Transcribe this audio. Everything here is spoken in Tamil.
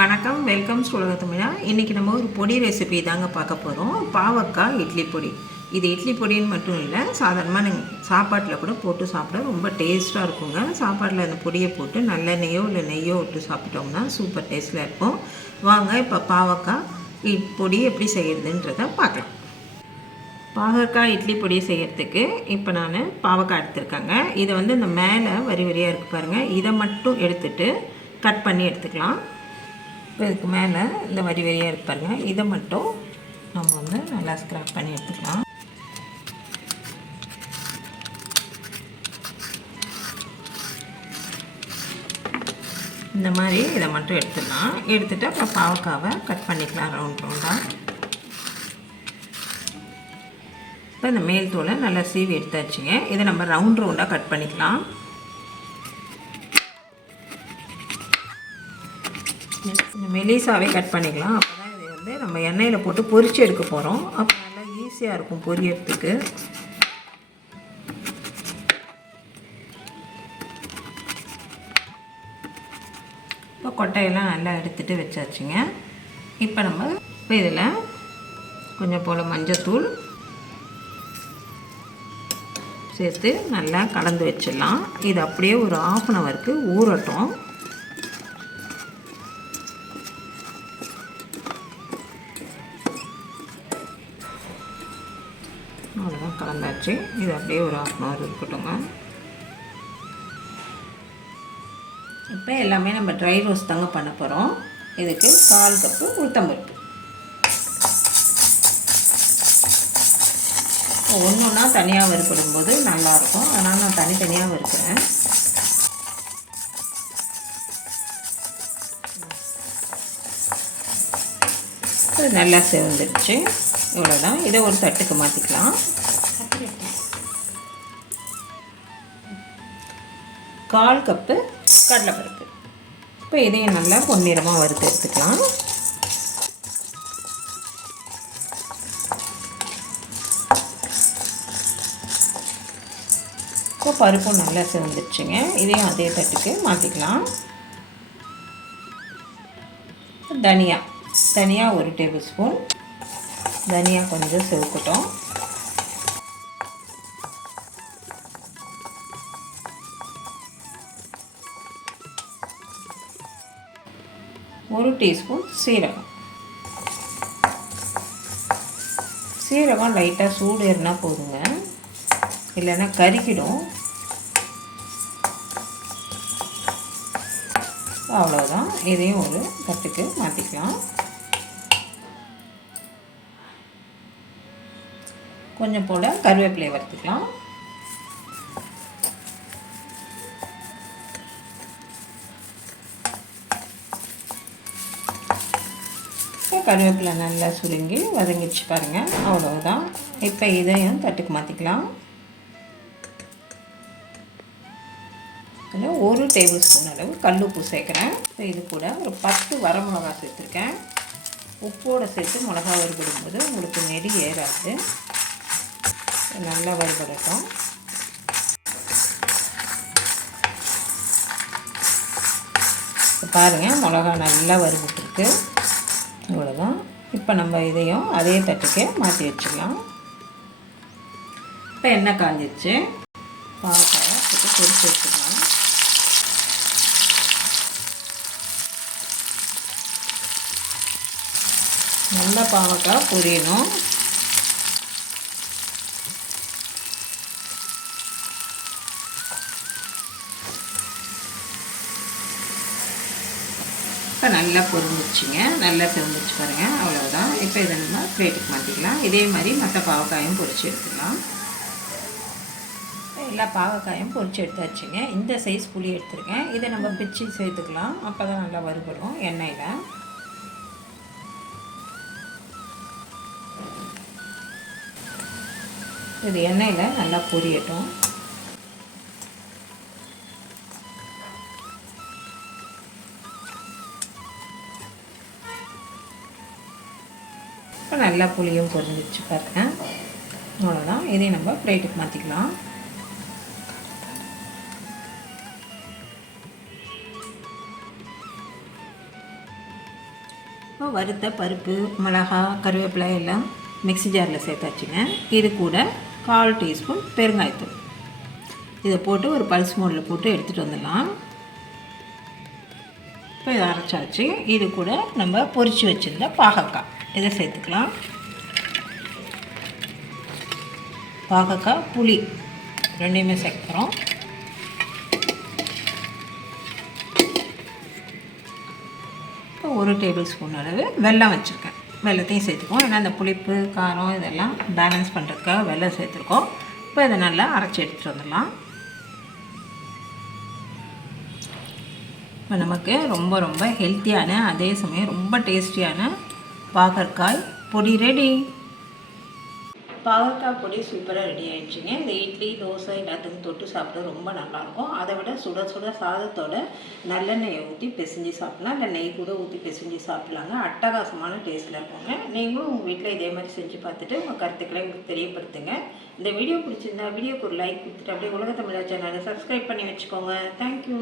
வணக்கம் வெல்கம் சுலக தமிழா. இன்றைக்கி நம்ம ஒரு பொடி ரெசிபி தாங்க பார்க்க போகிறோம் பாவக்காய் இட்லி பொடி. இது இட்லி பொடின்னு மட்டும் இல்லை சாதாரணமாக நீங்கள் சாப்பாட்டில் கூட போட்டு சாப்பிட ரொம்ப டேஸ்ட்டாக இருக்குங்க. சாப்பாட்டில் அந்த பொடியை போட்டு நல்லெண்ணெயோ இல்லை நெய்யோ விட்டு சாப்பிட்டோம்னா சூப்பர் டேஸ்ட்டில் இருக்கும். வாங்க இப்போ பாவக்காய் இட் பொடி எப்படி செய்கிறதுன்றத பார்க்கலாம். பாகக்காய் இட்லி பொடி செய்கிறதுக்கு இப்போ நான் பாவக்காய் எடுத்திருக்கேங்க. இதை வந்து இந்த மேலே வரி வரியாக இருக்குது பாருங்கள் இதை மட்டும் எடுத்துகிட்டு கட் பண்ணி எடுத்துக்கலாம். இப்போ இதுக்கு மேலே இந்த வரி வரியாக இருக்கு பாருங்கள் இதை மட்டும் நம்ம வந்து நல்லா ஸ்க்ராப் பண்ணி எடுத்துக்கலாம். இந்த மாதிரி இதை மட்டும் எடுத்துடலாம். எடுத்துகிட்டு அப்புறம் பாவக்காவை கட் பண்ணிக்கலாம் ரவுண்ட் ரவுண்டாக இப்போ இந்த மேல் தூளை நல்லா சீவி எடுத்தாச்சுங்க. இதை நம்ம ரவுண்ட் ரவுண்டாக கட் பண்ணிக்கலாம். மெலிசாவே கட் பண்ணிக்கலாம். அப்போ தான் இது வந்து நம்ம எண்ணெயில் போட்டு பொரிச்சு எடுக்க போகிறோம் அப்போ நல்லா ஈஸியாக இருக்கும் பொரியறதுக்கு. இப்போ கொட்டையெல்லாம் நல்லா எடுத்துகிட்டு வச்சாச்சுங்க. இப்போ நம்ம இப்போ இதில் கொஞ்சம் போல் மஞ்சத்தூள் சேர்த்து நல்லா கலந்து வச்சிடலாம். இது அப்படியே ஒரு ஆஃப் அன் ஹவருக்கு ஊறட்டும். அவ்வளோதான் கலந்தாச்சு. இது அப்படியே ஒரு ஆஃப் அன் ஹவர் இருக்கட்டுங்க. இப்போ எல்லாமே நம்ம ட்ரை ரோஸ்ட் தாங்க பண்ண போகிறோம் இதுக்கு கால் கப்பு உளுத்தம்பருப்பு. ஒன்று ஒன்றா தனியாக வறுப்படும் போது நல்லாயிருக்கும். அதனால் நான் தனித்தனியாக வறுக்கிறேன். நல்லா சேர்ந்துருச்சு இவ்வளோதான் இதை ஒரு தட்டுக்கு மாற்றிக்கலாம் கால் கப்பு கடலைப்பருப்பு. இப்போ இதையும் நல்லா பொன்னிறமாக வறுத்து எடுத்துக்கலாம். இப்போ பருப்பும் நல்லா சேர்ந்துருச்சுங்க இதையும் அதே தட்டுக்கு மாற்றிக்கலாம் தனியா தனியா ஒரு டேபிள் ஸ்பூன் தனியாக கொஞ்சம் செவக்கட்டும். ஒரு டீஸ்பூன் சீரகம். சீரகம் லைட்டாக சூடு ஏறினா போதுங்க. இல்லைன்னா கறிக்கிடும் அவ்வளோதான் இதையும் ஒரு தட்டுக்கு மாற்றிக்கலாம் கொஞ்சம் போல் கருவேப்பிலையை வறுத்துக்கலாம். கருவேப்பிலை நல்லா சுருங்கி வதங்கிச்சு பாருங்கள் அவ்வளோதான் இப்போ இதையும் தட்டுக்கு மாற்றிக்கலாம் இதில் ஒரு டேபிள் ஸ்பூன் அளவு கல் உப்பு சேர்க்குறேன். இப்போ இது கூட ஒரு பத்து வர மிளகா சேர்த்துருக்கேன். உப்போடு சேர்த்து மிளகா வறுபடும் போது உங்களுக்கு நெடி ஏறாது. நல்லா வறுபடட்டும். பாருங்கள் மிளகா நல்லா வறுபட்டுருக்கு. இவ்வளோதான் இப்போ நம்ம இதையும் அதே தட்டுக்கு மாற்றி வச்சுக்கலாம். இப்போ எண்ணெய் காஞ்சிச்சு பாவக்காயை போட்டு பொரிச்சு வச்சுக்கலாம். நல்லா பாவக்காய் பொரியணும். இப்போ நல்லா பொருந்துச்சுங்க நல்லா செவந்துச்சு பாருங்கள் அவ்வளோதான் இப்போ இதை நம்ம பிளேட்டுக்கு மாற்றிக்கலாம் இதே மாதிரி மற்ற பாவக்காயும் பொரித்து எடுத்துக்கலாம். எல்லா பாவக்காயும் பொரிச்சு எடுத்தாச்சுங்க. இந்த சைஸ் புளி எடுத்துருக்கேன். இதை நம்ம பிச்சு சேர்த்துக்கலாம். அப்போ தான் நல்லா வறுபடும் எண்ணெயில். இது எண்ணெயில் நல்லா பொரியட்டும். இப்போ நல்லா புளியும் பொரிஞ்சிச்சு பாருங்க. அவ்வளோதான் இதையும் நம்ம பிளேட்டுக்கு மாற்றிக்கலாம் இப்போ வறுத்த பருப்பு மிளகா கருவேப்பிலை எல்லாம் மிக்ஸி ஜாரில் சேர்த்தாச்சுங்க. இது கூட கால் டீஸ்பூன் பெருங்காயத்தூள். இதை போட்டு ஒரு பல்ஸ் மோடில் போட்டு எடுத்துகிட்டு வந்துடலாம். இப்போ இதை அரைச்சாச்சு. இது கூட நம்ம பொரித்து வச்சுருந்த பாகக்காய் இதை சேர்த்துக்கலாம். பாகக்காய் புளி ரெண்டையுமே சேர்க்குறோம். இப்போ ஒரு டேபிள் ஸ்பூன் அளவு வெல்லம் வச்சுருக்கேன். வெள்ளத்தையும் சேர்த்துக்குவோம். ஏன்னா அந்த புளிப்பு காரம் இதெல்லாம் பேலன்ஸ் பண்ணுறதுக்காக வெல்லம் சேர்த்துருக்கோம். இப்போ இதை நல்லா அரைச்சி எடுத்துகிட்டு வந்துடலாம். இப்போ நமக்கு ரொம்ப ரொம்ப ஹெல்த்தியான அதே சமயம் ரொம்ப டேஸ்டியான பாகற்காய் பொடி ரெடி. பாகற்காய் பொடி சூப்பராக ரெடி ஆகிடுச்சிங்க இந்த இட்லி தோசை எல்லாத்துக்கும் தொட்டு சாப்பிட ரொம்ப நல்லாயிருக்கும். அதை விட சுட சுட சாதத்தோட நல்லெண்ணெயை ஊற்றி பிசைஞ்சு சாப்பிட்லாம். இல்லை நெய் கூட ஊற்றி பிசைஞ்சு சாப்பிட்லாங்க. அட்டகாசமான டேஸ்ட்டில் இருக்குங்க. நீங்களும் உங்கள் வீட்டில் இதே மாதிரி செஞ்சு பார்த்துட்டு உங்கள் கருத்துக்களை எங்களுக்கு தெரியப்படுத்துங்க. இந்த வீடியோ பிடிச்சிருந்தா வீடியோக்கு ஒரு லைக் கொடுத்துட்டு அப்படியே உலக தமிழா சேனலை சப்ஸ்கிரைப் பண்ணி வச்சுக்கோங்க. தேங்க்யூ